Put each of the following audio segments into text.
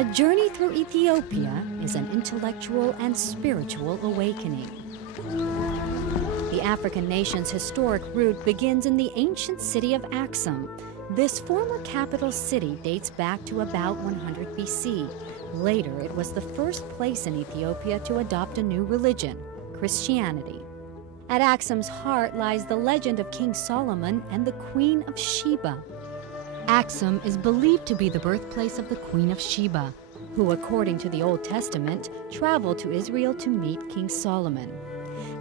A journey through Ethiopia is an intellectual and spiritual awakening. The African nation's historic route begins in the ancient city of Axum. This former capital city dates back to about 100 BC. Later, it was the first place in Ethiopia to adopt a new religion, Christianity. At Axum's heart lies the legend of King Solomon and the Queen of Sheba. Axum is believed to be the birthplace of the Queen of Sheba, who, according to the Old Testament, traveled to Israel to meet King Solomon.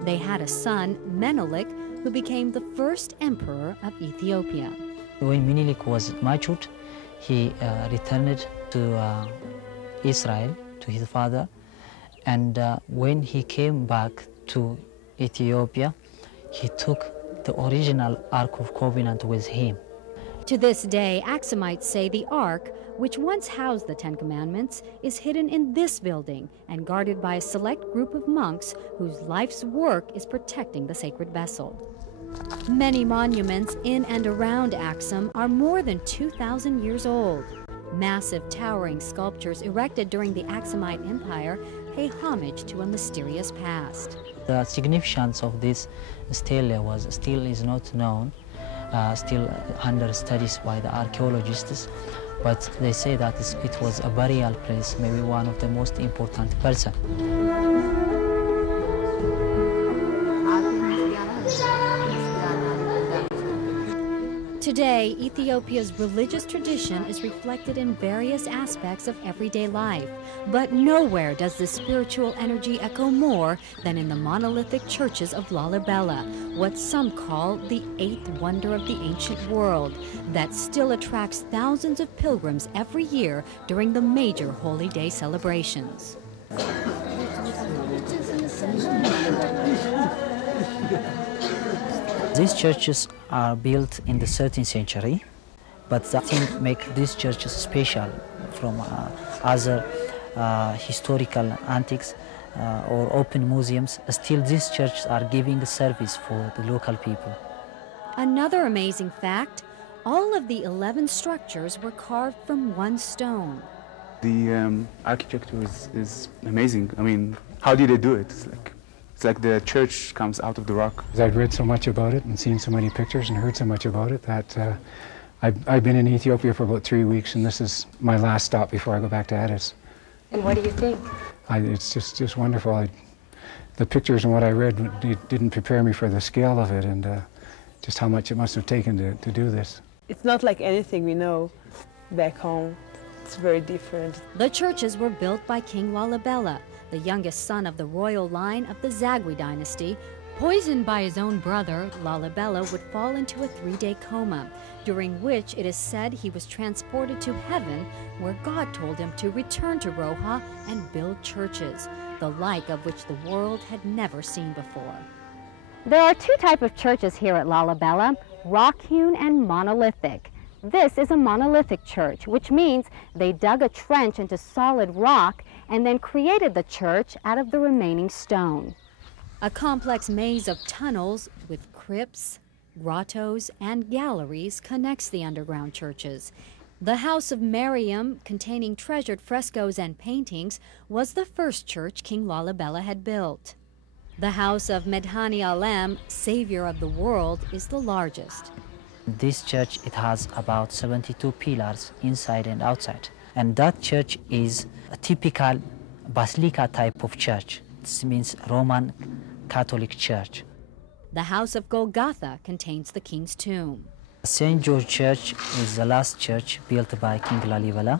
They had a son, Menelik, who became the first emperor of Ethiopia. When Menelik was matured, he returned to Israel, to his father, and when he came back to Ethiopia, he took the original Ark of Covenant with him. To this day, Axumites say the Ark, which once housed the Ten Commandments, is hidden in this building and guarded by a select group of monks whose life's work is protecting the sacred vessel. Many monuments in and around Axum are more than 2,000 years old. Massive towering sculptures erected during the Axumite Empire pay homage to a mysterious past. The significance of this stele still is not known, still under studies by the archaeologists, but they say that it was a burial place, maybe one of the most important person. Today, Ethiopia's religious tradition is reflected in various aspects of everyday life, but nowhere does this spiritual energy echo more than in the monolithic churches of Lalibela, what some call the eighth wonder of the ancient world, that still attracts thousands of pilgrims every year during the major holy day celebrations. These churches are built in the 13th century, but that thing makes these churches special from other historical antiques or open museums. Still, these churches are giving service for the local people. Another amazing fact, all of the 11 structures were carved from one stone. The architecture is amazing. I mean, how did they do it? It's like the church comes out of the rock. I've read so much about it and seen so many pictures and heard so much about it that I've been in Ethiopia for about 3 weeks, and this is my last stop before I go back to Addis. And what do you think? It's just wonderful. The pictures and what I read didn't prepare me for the scale of it and just how much it must have taken to do this. It's not like anything we know back home. It's very different. The churches were built by King Lalibela, the youngest son of the royal line of the Zagwe dynasty. Poisoned by his own brother, Lalibela would fall into a 3-day coma, during which it is said he was transported to heaven, where God told him to return to Roha and build churches, the like of which the world had never seen before. There are two types of churches here at Lalibela, rock-hewn and monolithic. This is a monolithic church, which means they dug a trench into solid rock and then created the church out of the remaining stone. A complex maze of tunnels with crypts, grottos, and galleries connects the underground churches. The House of Mariam, containing treasured frescoes and paintings, was the first church King Lalibela had built. The House of Medhani Alem, Savior of the World, is the largest. This church, it has about 72 pillars inside and outside. And that church is a typical basilica type of church. This means Roman Catholic church. The House of Golgotha contains the king's tomb. St. George Church is the last church built by King Lalibela.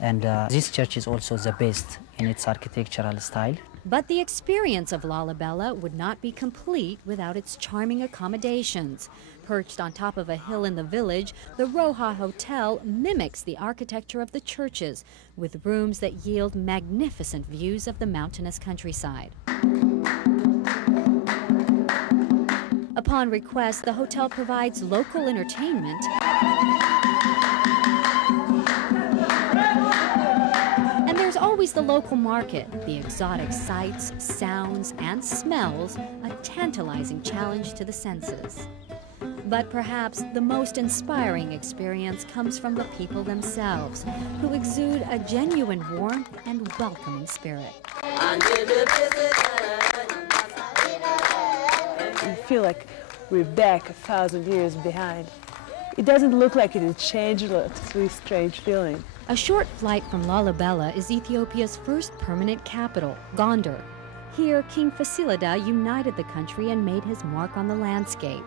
And this church is also the best in its architectural style. But the experience of Lalibela would not be complete without its charming accommodations. Perched on top of a hill in the village, the Roha Hotel mimics the architecture of the churches, with rooms that yield magnificent views of the mountainous countryside. Upon request, the hotel provides local entertainment and there's always the local market, the exotic sights, sounds, and smells, a tantalizing challenge to the senses. But perhaps the most inspiring experience comes from the people themselves, who exude a genuine warmth and welcoming spirit. We feel like we're back 1,000 years behind. It doesn't look like it has changed a lot. It's a really strange feeling. A short flight from Lalibela is Ethiopia's first permanent capital, Gondar. Here, King Fasilida united the country and made his mark on the landscape.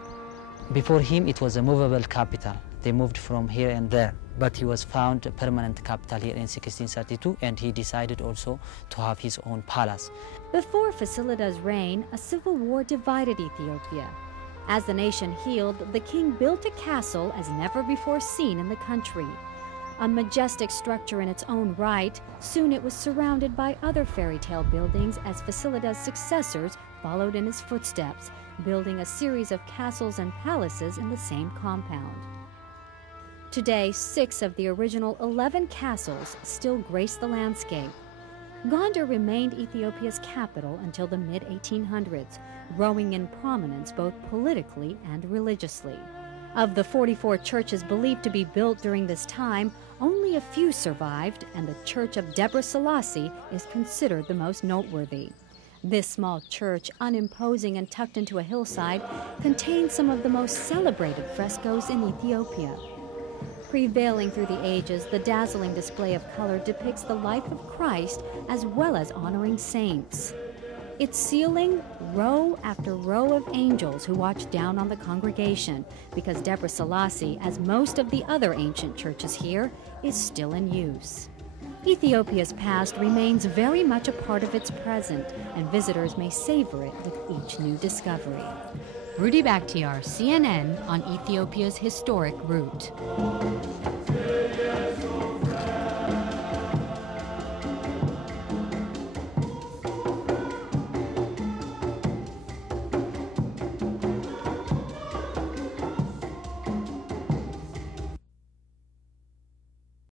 Before him, it was a movable capital. They moved from here and there, but he was found a permanent capital here in 1632, and he decided also to have his own palace. Before Fasilida's reign, a civil war divided Ethiopia. As the nation healed, the king built a castle as never before seen in the country. A majestic structure in its own right, soon it was surrounded by other fairy tale buildings as Fasilida's successors followed in his footsteps, building a series of castles and palaces in the same compound. Today, 6 of the original 11 castles still grace the landscape. Gondar remained Ethiopia's capital until the mid-1800s, growing in prominence both politically and religiously. Of the 44 churches believed to be built during this time, only a few survived, and the Church of Debre Selassie is considered the most noteworthy. This small church, unimposing and tucked into a hillside, contains some of the most celebrated frescoes in Ethiopia. Prevailing through the ages, the dazzling display of color depicts the life of Christ as well as honoring saints. Its ceiling, row after row of angels who watch down on the congregation, because Debre Selassie, as most of the other ancient churches here, is still in use. Ethiopia's past remains very much a part of its present, and visitors may savor it with each new discovery. Rudy Bhaktiar, CNN, on Ethiopia's historic route.